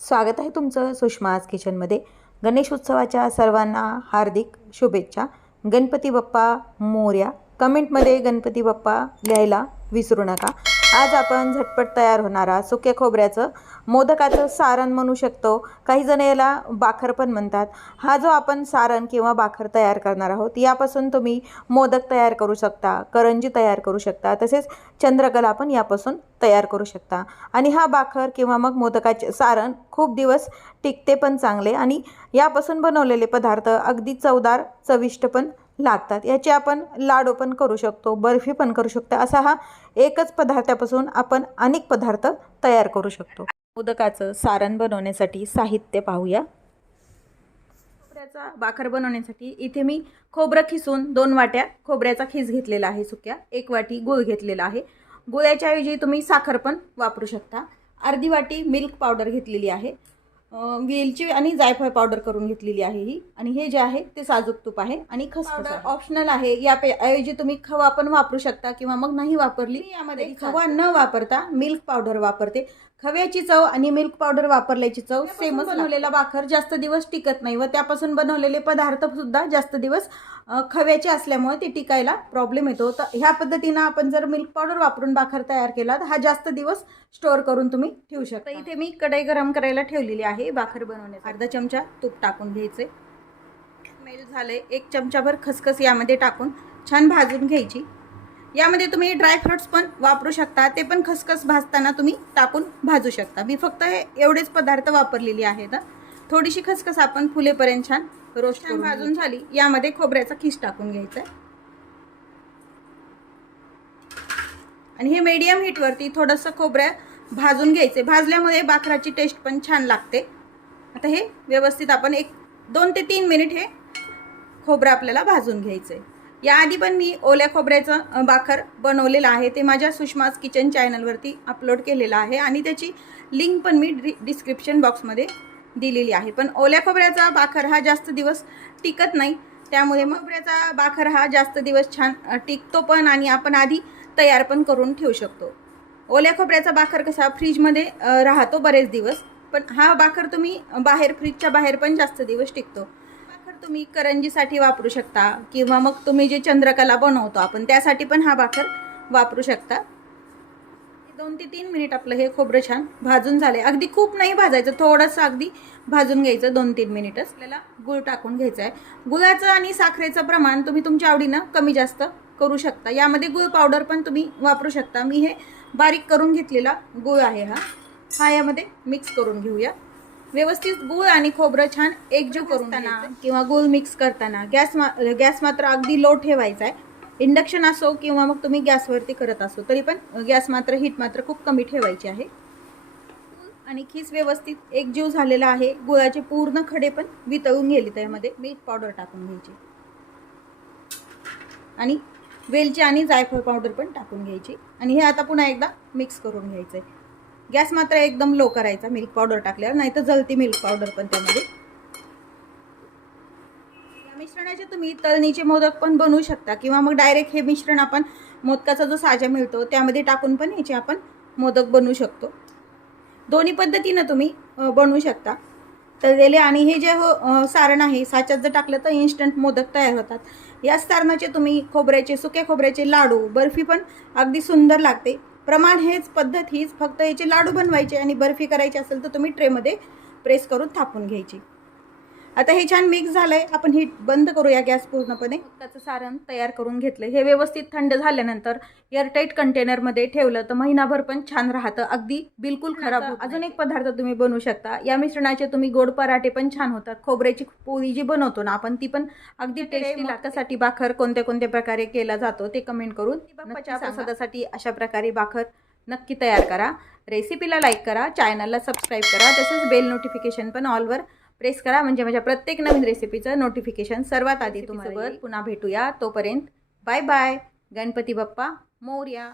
स्वागत आहे तुमचं सुषमाज किचनमध्ये। गणेश उत्सवाच्या सर्वांना हार्दिक शुभेच्छा। गणपती बाप्पा मोरया। कमेंटमध्ये गणपती बाप्पा लिहायला विसरू नका। आज आपण झटपट तयार होणारा सुक्या खोबऱ्याचं मोदकाचं सारण म्हणू शकतो, काही जण याला बाखर पण म्हणतात। हा जो आपण सारण किंवा बाखर तयार करणार आहोत, यापासून तुम्ही मोदक तयार करू शकता, करंजी तयार करू शकता, तसेच चंद्रकला पण यापासून तयार करू शकता। आणि हा बाखर किंवा मग मोदकाचे सारण खूप दिवस टिकते पण चांगले, आणि यापासून बनवलेले पदार्थ अगदी चवदार चविष्ट पण लागतात। याचे आपण लाडू पण करू शकतो, बर्फी पण करू शकतो। असा हा एकच पदार्थापासून आपण अनेक पदार्थ तयार करू शकतो। मोदकाचं सारण बनवण्यासाठी साहित्य पाहूया। खोबऱ्याचा बाखर बनवण्यासाठी इथे मी खोबरं खिसून 2 वाट्या खोबऱ्याचा खीस घेतलेला आहे सुक्या, 1 वाटी गूळ घेतलेला आहे। गुळाच्या ऐवजी तुम्ही साखर पण वापरू शकता। अर्धी वाटी मिल्क पावडर घेतलेली आहे। वेलची आणि जायफळ पावडर करून घेतलेली आहे ही। आणि हे जे आहे ते साजूक तूप आहे आणि खसखस ऑप्शनल आहे। ऐवजी तुम्ही खवा पण वापरू शकता किंवा मग नाही वापरली, यामध्ये खवा न वापरता मिल्क पावडर वापरते। खव्याची चव आणि मिल्क पावडर वापरल्याची चव सेमच। बनवलेला बाखर जास्त दिवस टिकत नाही व त्यापासून बनवलेले पदार्थ सुद्धा जास्त दिवस खव्याचे असल्यामुळे ते टिकायला प्रॉब्लेम येतो। तर ह्या पद्धतीने आपण जर मिल्क पावडर वापरून बाखर तयार केला तर हा जास्त दिवस स्टोअर करून तुम्ही ठेवू शकता। इथे मी कढई गरम करायला ठेवलेली आहे। बाखर बनवण्यासाठी अर्धा चमचा तूप टाकून घ्यायचे। मेल्ट झाले, 1 चमचाभर खसखस यामध्ये टाकून छान भाजून घ्यायची। यामध्ये तुम्ही ड्राय फ्रुट्स पण वापरू शकता, ते पण खसखस भाजताना तुम्ही टाकून भाजू शकता। मी फक्त हे एवढेच पदार्थ वापरलेले आहेत। थोडीशी खसखस आपण फुलेपर्यंत छान रोस्ट करून भाजून झाली, यामध्ये खोबऱ्याचा खीस टाकून घ्यायचा आणि हे मीडियम हीट वरती थोडंसं खोबऱ्या भाजून घ्यायचे। भाजल्यामुळे बाखराची टेस्ट पण छान लागते। आता हे व्यवस्थित आपण 2 ते 3 मिनिट हे खोबरं आपल्याला भाजून घ्यायचे। याआधी पण मी ओल्या खोबऱ्याचं बाखर बनवलेलं आहे, ते माझ्या सुषमाज किचन चॅनलवरती अपलोड केलेलं आहे आणि त्याची लिंक पण मी डिस्क्रिप्शन बॉक्समध्ये दिलेली आहे। पण ओल्या खोबऱ्याचा बाखर हा जास्त दिवस टिकत नाही, त्यामुळे खोबऱ्याचा बाखर हा जास्त दिवस छान टिकतो पण, आणि आपण आधी तयार पण करून ठेवू शकतो। ओल्या खोबऱ्याचा बाखर कसा फ्रीजमध्ये राहतो बरेच दिवस, पण हा बाखर तुम्ही बाहेर फ्रीजच्या बाहेर पण जास्त दिवस टिकतो। बाखर तुम्ही करंजीसाठी वापरू शकता किंवा मग तुम्ही जे चंद्रकला बनवतो आपण त्यासाठी पण हा बाखर वापरू शकता। 2 ते 3 मिनिट आपलं हे खोबरं छान भाजून झाले। अगदी खूप नाही भाजायचं, थोडंसं अगदी भाजून घ्यायचं 2-3 मिनिटच। आपल्याला गूळ टाकून घ्यायचा आहे। गुळाचं आणि साखरेचं प्रमाण तुम्ही तुमच्या आवडीनं कमी जास्त करू शकता। यामध्ये गूळ पावडर पण तुम्ही वापरू शकता। मी हे बारीक करून घेतलेला गूळ आहे, हा यामध्ये मिक्स करून घेऊया। व्यवस्थित गूळ आणि खोबरं छान एकजीव करून घ्यायचं किंवा गूळ मिक्स करताना गॅस मात्र अगदी लो ठेवायचा आहे। इंडक्शन असो किंवा मग तुम्ही गॅसवरती करत असो तरी पण गॅस मात्र हीट मात्र खूप कमी ठेवायची आहे। आणि खीस व्यवस्थित एकजीव झालेला आहे। गुळाचे पूर्ण खडे पण वितळून गेले, त्यामध्ये मीठ पावडर टाकून घ्यायची आणि वेलची आणि जायफळ पावडर पण टाकून घ्यायची आणि हे आता पुन्हा एकदा मिक्स करून घ्यायचंय। गॅस मात्र एकदम लो करायचा मिल्क पावडर टाकल्यावर, नाही तर जळती मिल्क पावडर पण त्यामध्ये। या मिश्रणाचे तुम्ही तळणीचे मोदक पण बनवू शकता किंवा मग डायरेक्ट हे मिश्रण आपण मोदकाचा जो साचा मिळतो त्यामध्ये टाकून पण याचे आपण मोदक बनवू शकतो। दोन्ही पद्धतीने तुम्ही बनवू शकता तळलेले, आणि हे जे सारण आहे साच्यात जर टाकलं तर इन्स्टंट मोदक तयार होतात। या सारणाचे तुम्ही खोबऱ्याचे सुक्या खोबऱ्याचे लाडू, बर्फी पण अगदी सुंदर लागते। प्रमाण हेच, पद्धत हीच, फक्त याचे लाडू बनवायचे आणि बर्फी करायची असेल तर तुम्ही ट्रेमध्ये प्रेस करून थापून घ्यायची। आता हे छान मिक्स झालंय, आपण हीट बंद करूया गॅस पूर्णपणे। मोदकाचं सारण तयार करून घेतलं। हे व्यवस्थित थंड झाल्यानंतर एअरटाईट कंटेनरमध्ये ठेवलं तर महिनाभर पण छान राहतं, अगदी बिलकुल खराब होत नाही। अजून एक पदार्थ तुम्ही बनवू शकता। या मिश्रणाचे तुम्ही गोड पराठे पण छान होतात। खोबऱ्याची पोळी जी बनवतो ना आपण, ती पण अगदी टेस्टी लागण्यासाठी बाखर कोणत्या प्रकारे केला जातो ते कमेंट करून बाप्पाच्या प्रसादासाठी अशा प्रकारे बाखर नक्की तयार करा। रेसिपीला लाईक करा, चॅनलला सबस्क्राईब करा, तसेच बेल नोटिफिकेशन पण ऑलवर प्रेस करा, म्हणजे माझ्या प्रत्येक नवीन रेसिपीचं नोटिफिकेशन सर्वात आधी तुम्हाला पुन्हा भेटूया। तोपर्यंत बाय बाय। गणपती बाप्पा मोरया।